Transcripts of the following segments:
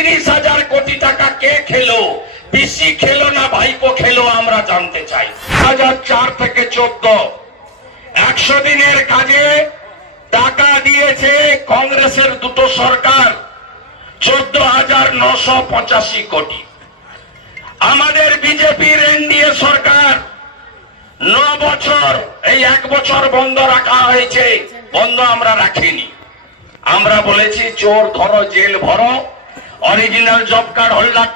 তিরিশ হাজার কোটি টাকা কে খেলো? পিসি খেলো না ভাইপো খেলো আমরা জানতে চাই। হাজার চার থেকে চোদ্দ। একশো দিনের কাজে টাকা দিয়েছে কংগ্রেসের দুটো সরকার। চোদ্দ হাজার নশো পঁচাশি কোটি। আমাদের বিজেপির এনডিএ সরকার। ন বছর, এই এক বছর বন্ধ রাখা হয়েছে। বন্ধ আমরা রাখিনি। আমরা বলেছি, চোর ধরো, জেল ভরো। অরিজিনাল জব কার্ড হোল্ডার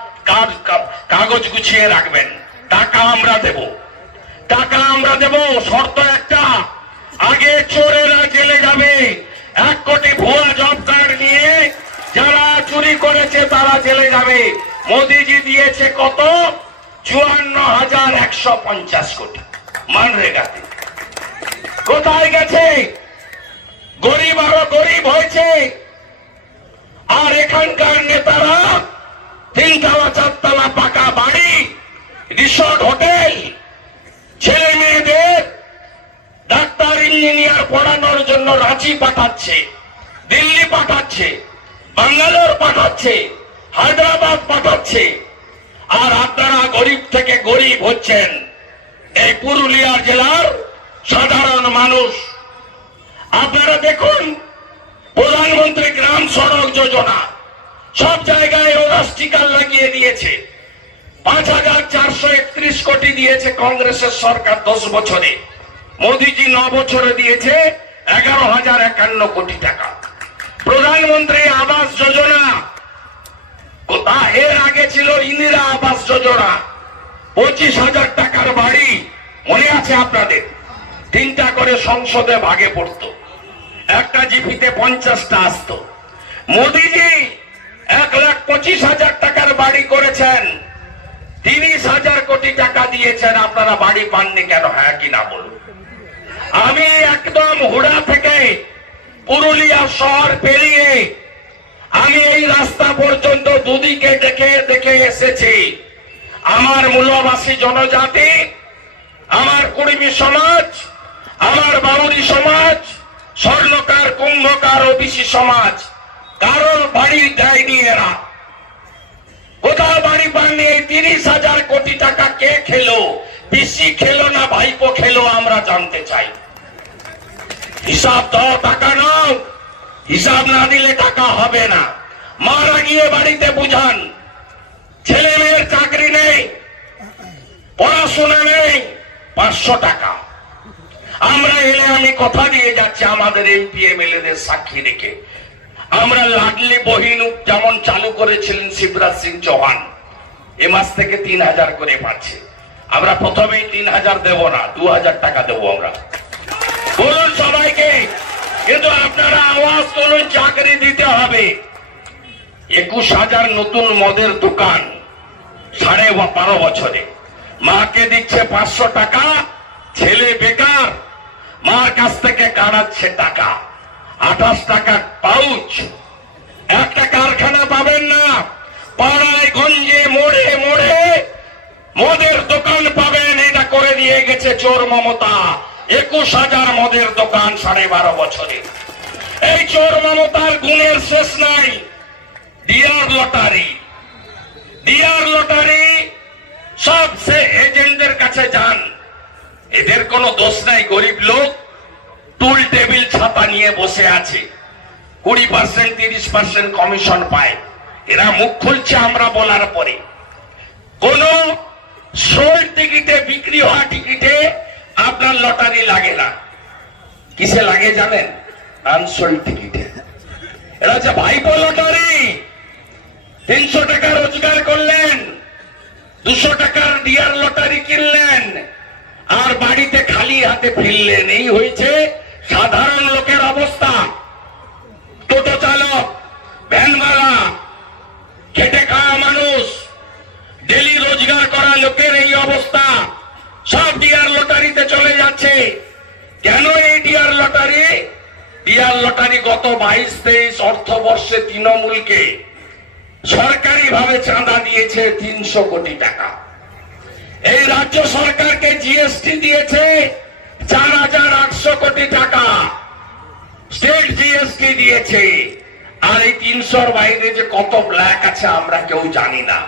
কাগজ গুছিয়ে রাখবেন। টাকা আমরা দেব। টাকা আমরা দেব, শর্ত একটা। আগে চোরেরা জেলে যাবে। এক কোটি ভুয়া জব কার্ড নিয়ে যারা চুরি করেছে তারা জেলে যাবে। মোদিজি দিয়েছে কত? চুয়ান্ন হাজার একশো পঞ্চাশ কোটি। মানরেগাতে কোথায় গেছে? গরিব আরও গরিব হয়েছে। তিনতলা চারতলা পাকা বাড়ি, রিসোর্ট হোটেল, ছেলে মেয়েদের ডাক্তার, ইঞ্জিনিয়ার পড়ানোর জন্য রাঁচি পাঠাচ্ছে, দিল্লি পাঠাচ্ছে, বাঙ্গালোর পাঠাচ্ছে, হায়দ্রাবাদ পাঠাচ্ছে। আর আপনারা গরিব থেকে গরিব হচ্ছেন। এই পুরুলিয়া জেলার সাধারণ মানুষ। আপনারা দেখুন, প্রধানমন্ত্রী গ্রাম সড়ক যোজনা। সব জায়গায় স্টিকার লাগিয়ে দিয়েছে। পাঁচ হাজার চারশো একত্রিশ কোটি দিয়েছে কংগ্রেসের সরকার দশ বছরে। মোদিজি ন বছরে দিয়েছে এগারো হাজার একান্ন কোটি টাকা। প্রধানমন্ত্রী আবাস যোজনা। তা এর আগে ছিল ইন্দিরা আবাস যোজনা। পঁচিশ হাজার টাকার বাড়ি, মনে আছে আপনাদের? তিনটা করে সংসদে ভাগে পড়তো। একটা জিপিতে পঞ্চাশটা আসতো। মোদিজি পঁচিশ হাজার টাকার বাড়ি করেছেন। তিরিশ হাজার কোটি টাকা দিয়েছেন। আপনারা বাড়ি পাননি কেন? হ্যাঁ কি না বলুন। আমি একদম হুড়া থেকে পুরুলিয়া শহর পেরিয়ে আমি এই রাস্তা পর্যন্ত দুদিকে দেখে দেখে এসেছি। আমার মূলবাসী জনজাতি, আমার কুড়িমি সমাজ, আমার বাবুরি সমাজ, স্বর্ণকার, কুম্ভকার, ওবিসি সমাজ, কারোর বাড়ি দেয়নি এরা কোথাও বাড়ি পাননি এই তিরিশ হাজার কোটি টাকা কে খেলো? পিসি খেলো না ভাইপো খেলো আমরা জানতে চাই। হিসাব দাও, টাকা নাও। হিসাব না দিলে টাকা হবে না। মারা গিয়ে বাড়িতে বুঝান। ছেলে মেয়ের চাকরি নেই, পড়াশোনা নেই, পাঁচশো টাকা। আমরা এলে আমি কথা দিয়ে যাচ্ছি আমাদের এমপি এমএলএ দের সাক্ষী রেখে আমরা লাডলি বহিন যেমন চালু করেছিলেন শিবরাজ সিং চৌহান। এ মাস থেকে তিন হাজার করে পাচ্ছে আমরা প্রথমেই তিন হাজার দেব না, দু হাজার টাকা দেবো আমরা। বলুন সবাইকে, কিন্তু আপনারা আওয়াজ তুলুন, চাকরি দিতে হবে। একুশ হাজার নতুন মদের দোকান সাড়ে বারো বছরে। মাকে দিচ্ছে পাঁচশো টাকা, ছেলে বেকার। মার কাছ থেকে কাড়াচ্ছে টাকা। আঠাশ টাকা পাউচ একটা কারখানা পাবেন না পাড়ায় গঞ্জে মোড়ে মোড়ে মদের দোকান পাবেন, এটা করে দিয়ে গেছে চোর মমতা। একুশ হাজার মদের দোকান সাড়ে বারো বছরে। এই চোর মমতার গুণের শেষ নাই, ডিয়ার লটারি। ডিয়ার লটারি, সব সে এজেন্টদের কাছে যান। এদের কোনো দোষ নাই, গরিব লোক টুল টেবিল ছাতা নিয়ে বসে আছে। কুড়ি পার্সেন্ট, তিরিশ পার্সেন্ট কমিশন পায়। এরা মুখ খুলছে আমরা বলার পরে। কোন টিকিটে, বিক্রি হওয়া টিকিটে আপনার লটারি লাগে না। কিসে লাগে জানেন? আনসোল্ড টিকিটে। এটা হচ্ছে ভাইপো লটারি। তিনশো টাকা রোজগার করলেন, দুশো টাকার ডিয়ার লটারি কিনলেন, আর বাড়িতে খালি হাতে ফিরলেন। এই হয়েছে সাধারণ লোকের অবস্থা টোটো চালক ভ্যানওয়ালা খেটে খাওয়া মানুষ ডেলি রোজগার করা লোকের এই অবস্থা সব ডিয়ার লটারিতে চলে যাচ্ছে। কেন এই ডিয়ার লটারি? ডিয়ার লটারি গত বাইশ তেইশ অর্থবর্ষে তৃণমূলকে সরকারি ভাবে চাঁদা দিয়েছে তিনশো কোটি টাকা। এই রাজ্য সরকারকে জিএসটি দিয়েছে চার হাজার আটশো কোটি টাকা। স্টেট জিএসটি দিয়েছে। আর এই তিনশোর বাইরে যে কত ব্ল্যাক আছে আমরা কেউ জানি না।